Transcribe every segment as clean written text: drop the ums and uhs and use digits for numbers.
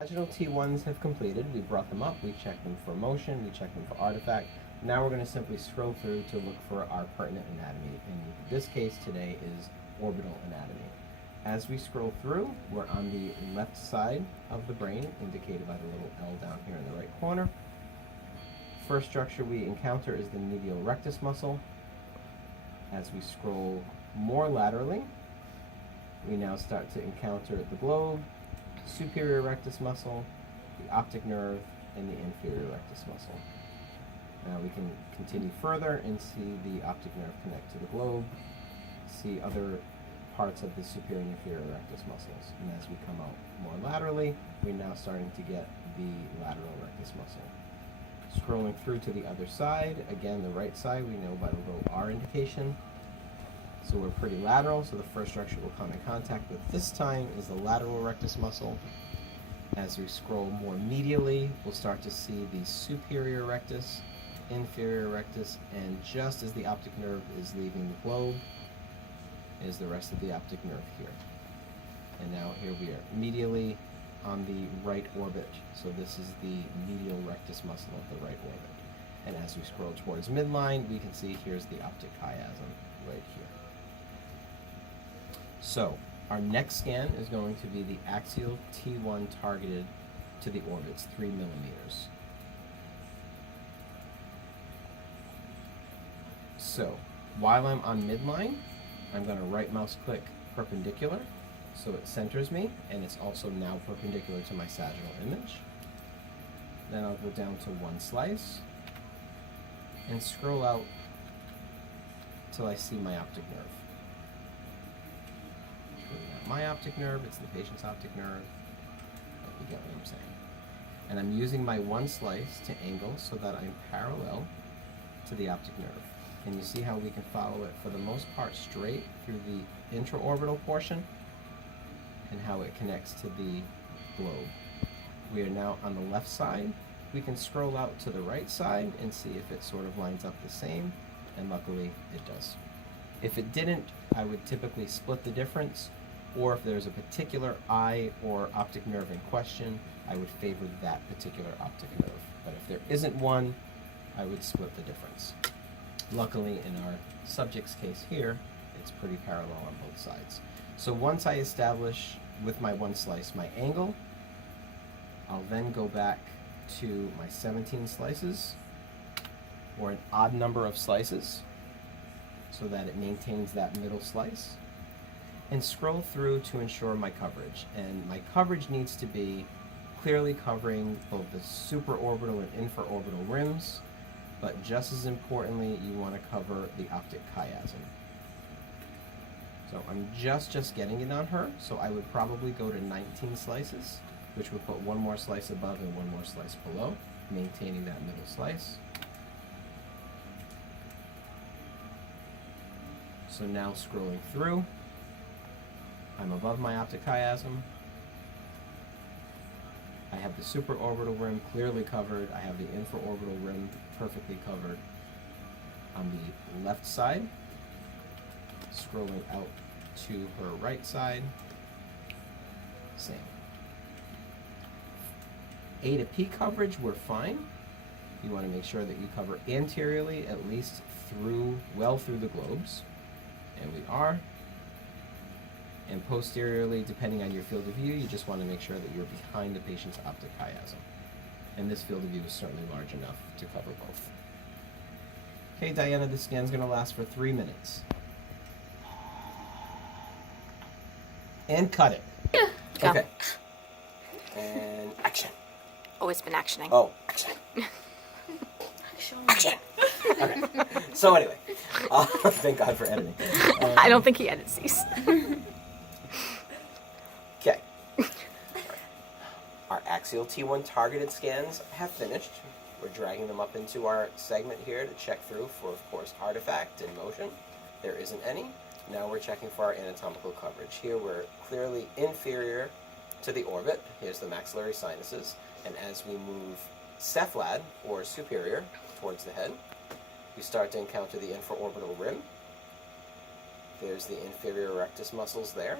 Sagittal T1s have completed. We brought them up, we checked them for motion, we checked them for artifact. Now we're going to simply scroll through to look for our pertinent anatomy. In this case today is orbital anatomy. As we scroll through, we're on the left side of the brain, indicated by the little L down here in the right corner. First structure we encounter is the medial rectus muscle. As we scroll more laterally, we now start to encounter the globe, superior rectus muscle, the optic nerve, and the inferior rectus muscle. Now we can continue further and see the optic nerve connect to the globe, see other parts of the superior and inferior rectus muscles. And as we come out more laterally, we're now starting to get the lateral rectus muscle. Scrolling through to the other side, again the right side we know by the little R indication. So we're pretty lateral, so the first structure we'll come in contact with this time is the lateral rectus muscle. As we scroll more medially, we'll start to see the superior rectus, inferior rectus, and just as the optic nerve is leaving the globe is the rest of the optic nerve here. And now here we are medially on the right orbit. So this is the medial rectus muscle of the right orbit. And as we scroll towards midline, we can see here's the optic chiasm right here. So our next scan is going to be the axial T1 targeted to the orbits, 3 millimeters. So while I'm on midline, I'm going to right mouse click perpendicular so it centers me, and it's also now perpendicular to my sagittal image. Then I'll go down to one slice and scroll out till I see my optic nerve. It's really not my optic nerve, it's the patient's optic nerve. But you get what I'm saying. And I'm using my one slice to angle so that I'm parallel to the optic nerve. And you see how we can follow it for the most part straight through the intraorbital portion and how it connects to the globe. We are now on the left side. We can scroll out to the right side and see if it sort of lines up the same, and luckily it does. If it didn't, I would typically split the difference, or if there's a particular eye or optic nerve in question, I would favor that particular optic nerve. But if there isn't one, I would split the difference. Luckily, in our subject's case here, it's pretty parallel on both sides. So once I establish with my one slice my angle, I'll then go back to my 17 slices, or an odd number of slices, so that it maintains that middle slice, and scroll through to ensure my coverage. And my coverage needs to be clearly covering both the supraorbital and infraorbital rims, but just as importantly, you want to cover the optic chiasm. So I'm just getting it on her, so I would probably go to 19 slices, which would put one more slice above and one more slice below, maintaining that middle slice. So now scrolling through, I'm above my optic chiasm. I have the supraorbital rim clearly covered. I have the infraorbital rim perfectly covered. On the left side, scrolling out to her right side, same. A to P coverage, we're fine. You want to make sure that you cover anteriorly at least well through the globes, and we are. And posteriorly, depending on your field of view, you just want to make sure that you're behind the patient's optic chiasm. And this field of view is certainly large enough to cover both. Okay, Diana, this scan's going to last for 3 minutes. And cut it. Go. Okay. And action. Oh, it's been actioning. Oh, action. Action. Okay. So anyway, thank God for editing. I don't think he edits these. Okay. Our axial T1 targeted scans have finished. We're dragging them up into our segment here to check through for, of course, artifact and motion. There isn't any. Now we're checking for our anatomical coverage. Here we're clearly inferior to the orbit. Here's the maxillary sinuses. And as we move cephalad, or superior, towards the head, we start to encounter the infraorbital rim. There's the inferior rectus muscles there.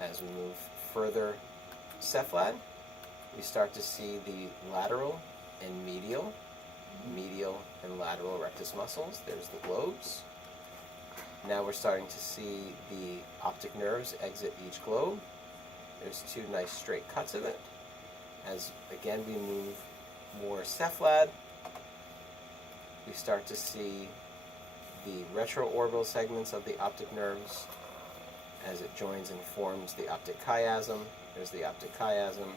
As we move further cephalad, we start to see the lateral and medial and lateral rectus muscles. There's the globes. Now we're starting to see the optic nerves exit each globe. There's two nice straight cuts of it. As again we move more cephalad, we start to see the retroorbital segments of the optic nerves as it joins and forms the optic chiasm. There's the optic chiasm,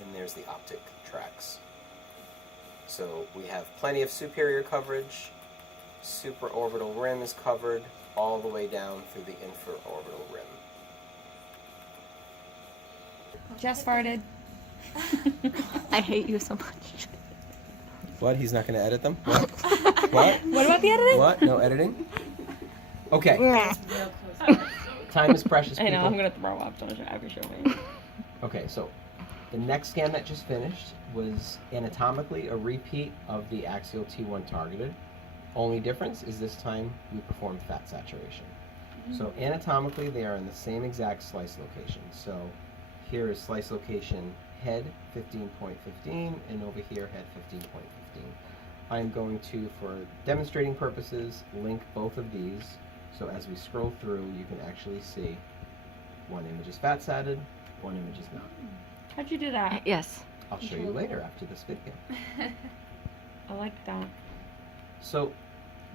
and there's the optic tracts. So we have plenty of superior coverage. Supraorbital rim is covered all the way down through the infraorbital rim. Jess farted. I hate you so much. What? He's not going to edit them? What? What? What about the editing? What? No editing? Okay. Time is precious, I people. know, I'm gonna throw up. Don't ever show me. Okay, so the next scan that just finished was anatomically a repeat of the axial T1 targeted. Only difference is this time we performed fat saturation. So anatomically they are in the same exact slice location. So here is slice location head 15.15 and over here head 15.15. I'm going to, for demonstrating purposes, link both of these. So as we scroll through, you can actually see one image is fat satted, one image is not. How'd you do that? Yes. I'll show you later after this video. I like that. So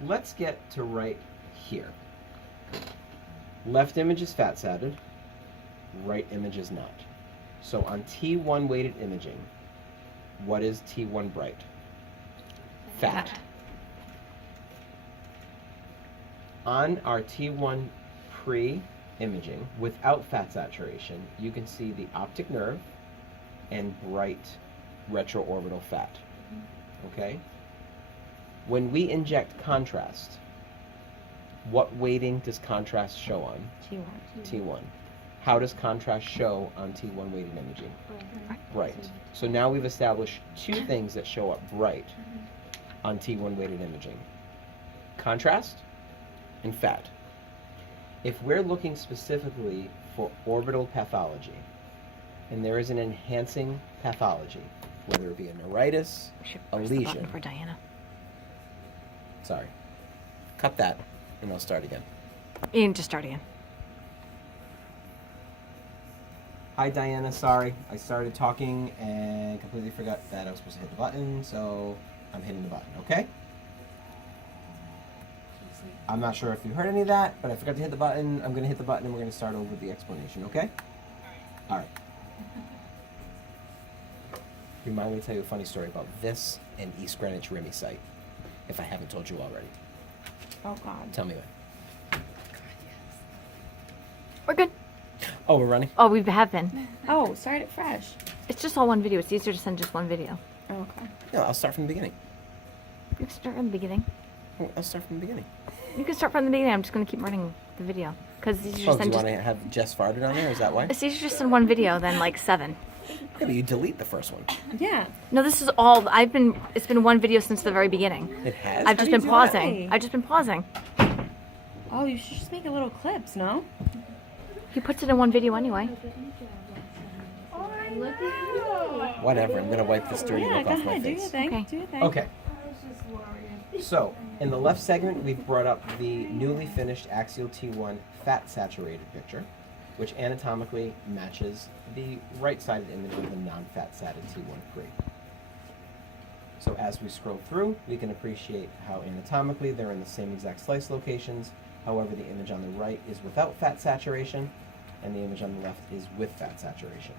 let's get to right here. Left image is fat satted, right image is not. So on T1 weighted imaging, what is T1 bright? Fat. On our T1 pre-imaging, without fat saturation, you can see the optic nerve and bright retroorbital fat. Okay? When we inject contrast, what weighting does contrast show on? T1. How does contrast show on T1 weighted imaging? Bright. So now we've established two things that show up bright on T1 weighted imaging. Contrast and fat. If we're looking specifically for orbital pathology, and there is an enhancing pathology, whether it be a neuritis, We should a press the button lesion. for Diana. Sorry. Cut that, and I'll start again. You can just start again. Hi Diana, sorry. I started talking and completely forgot that I was supposed to hit the button, so I'm hitting the button, okay? I'm not sure if you heard any of that, but I forgot to hit the button. I'm going to hit the button and we're going to start over the explanation, okay? All right. Remind me to tell you a funny story about this and East Greenwich Remy site, if I haven't told you already. Oh God. Tell me when. We're good. Oh, we're running? Oh, we have been. Oh, start it fresh. It's just all one video. It's easier to send just one video. Oh, okay. No, I'll start from the beginning. You can start from the beginning. I'll start from the beginning. You can start from the beginning. I'm just going to keep running the video. Because it's easier Oh, to do send you want just... to have Jess farted on there? Is that why? It's easier to send one video than like 7. Yeah, but you delete the first one. Yeah. No, this is all... It's been one video since the very beginning. It has? I've just do you been do pausing. that? I've just been pausing. Oh, you should just make it little clips, no? He puts it in one video anyway. Whatever, I'm going to wipe this dirty Yeah, look go off my ahead. Do your face. thing. Okay. Do your thing. Okay. So, in the left segment, we've brought up the newly finished Axial T1 fat saturated picture, which anatomically matches the right-sided image of the non-fat satted T1 pre. So as we scroll through, we can appreciate how anatomically they're in the same exact slice locations. However, the image on the right is without fat saturation, and the image on the left is with fat saturation.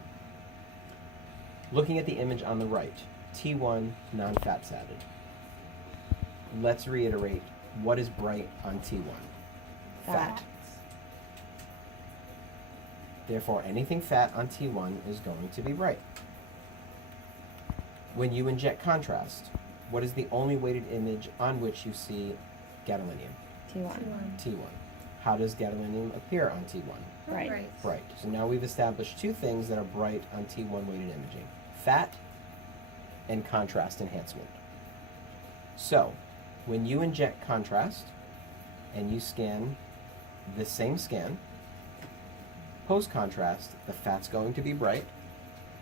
Looking at the image on the right, T1 non-fat satted. Let's reiterate, what is bright on T1? Fat. Therefore, anything fat on T1 is going to be bright. When you inject contrast, what is the only weighted image on which you see gadolinium? T1. T1. How does gadolinium appear on T1? Right. Bright. So now we've established two things that are bright on T1 weighted imaging. Fat and contrast enhancement. So, when you inject contrast and you scan the same scan, Post-contrast, the fat's going to be bright,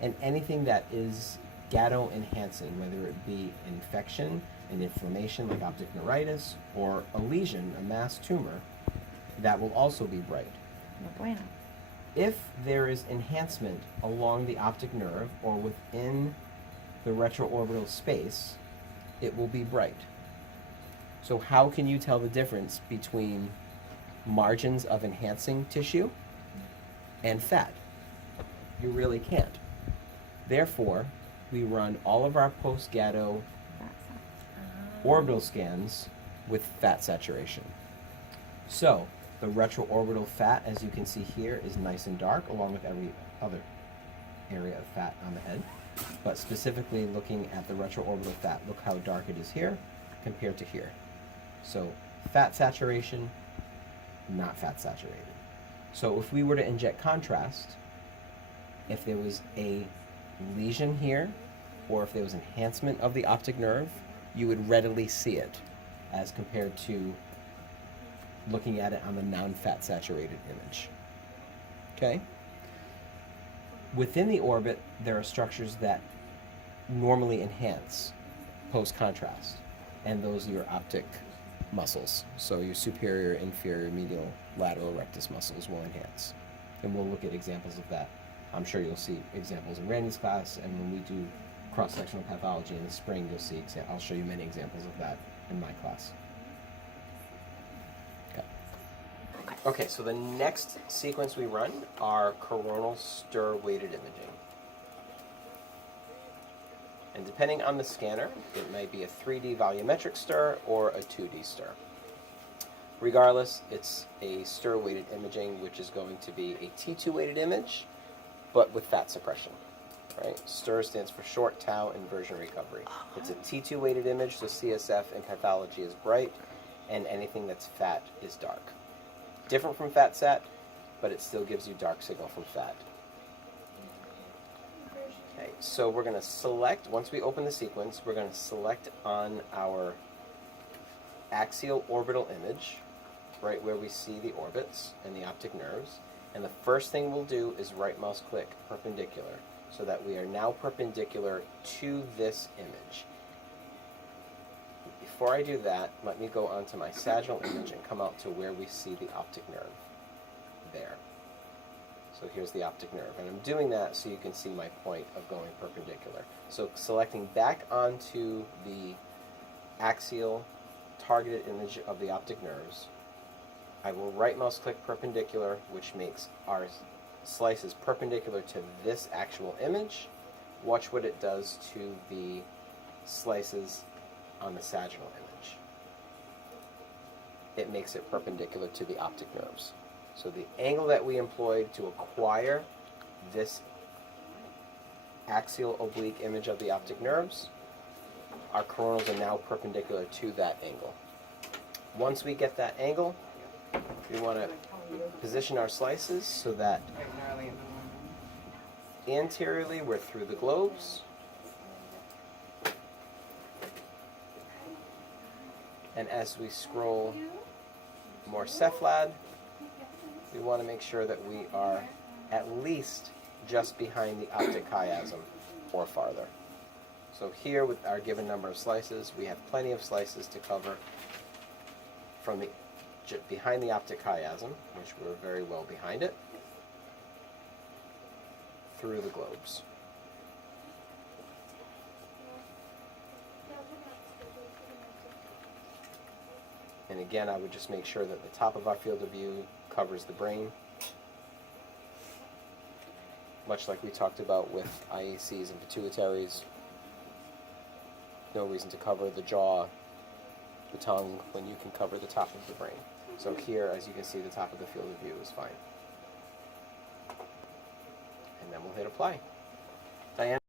and anything that is gatto-enhancing, whether it be infection, an inflammation like optic neuritis, or a lesion, a mass tumor, that will also be bright. No bueno. If there is enhancement along the optic nerve or within the retroorbital space, it will be bright. So how can you tell the difference between margins of enhancing tissue and fat? You really can't. Therefore, we run all of our post-gatto orbital scans with fat saturation. So, the retroorbital fat, as you can see here, is nice and dark, along with every other area of fat on the head. But specifically looking at the retroorbital fat, look how dark it is here compared to here. So, fat saturation, not fat saturated. So if we were to inject contrast, if there was a lesion here, or if there was enhancement of the optic nerve, you would readily see it, as compared to looking at it on the non-fat saturated image. Okay? Within the orbit, there are structures that normally enhance post-contrast, and those are your optic muscles. So your superior, inferior, medial, lateral rectus muscles will enhance. And we'll look at examples of that. I'm sure you'll see examples in Randy's class, and when we do cross-sectional pathology in the spring, you'll see, I'll show you many examples of that in my class. Okay, so the next sequence we run are coronal stir-weighted imaging. And depending on the scanner, it might be a 3D volumetric stir or a 2D stir. Regardless, it's a stir-weighted imaging, which is going to be a T2-weighted image, but with fat suppression. Right? STIR stands for short tau inversion recovery. It's a T2-weighted image, so CSF in pathology is bright, and anything that's fat is dark. Different from fat sat, but it still gives you dark signal from fat. Okay, so we're going to select, once we open the sequence, we're going to select on our axial orbital image, right where we see the orbits and the optic nerves. And the first thing we'll do is right mouse click perpendicular, so that we are now perpendicular to this image. Before I do that, let me go onto my sagittal image and come out to where we see the optic nerve. There. So here's the optic nerve. And I'm doing that so you can see my point of going perpendicular. So selecting back onto the axial targeted image of the optic nerves, I will right mouse click perpendicular, which makes our slices perpendicular to this actual image. Watch what it does to the slices on the sagittal image. It makes it perpendicular to the optic nerves. So the angle that we employed to acquire this axial oblique image of the optic nerves, our coronals are now perpendicular to that angle. Once we get that angle, we want to position our slices so that anteriorly we're through the globes, and as we scroll more cephalad, we want to make sure that we are at least just behind the optic chiasm or farther. So here, with our given number of slices, we have plenty of slices to cover from the behind the optic chiasm, which we're very well behind it, through the globes. And again, I would just make sure that the top of our field of view covers the brain, much like we talked about with IACs and pituitaries. No reason to cover the jaw, the tongue, when you can cover the top of the brain. So here, as you can see, the top of the field of view is fine. And then we'll hit apply. Diana?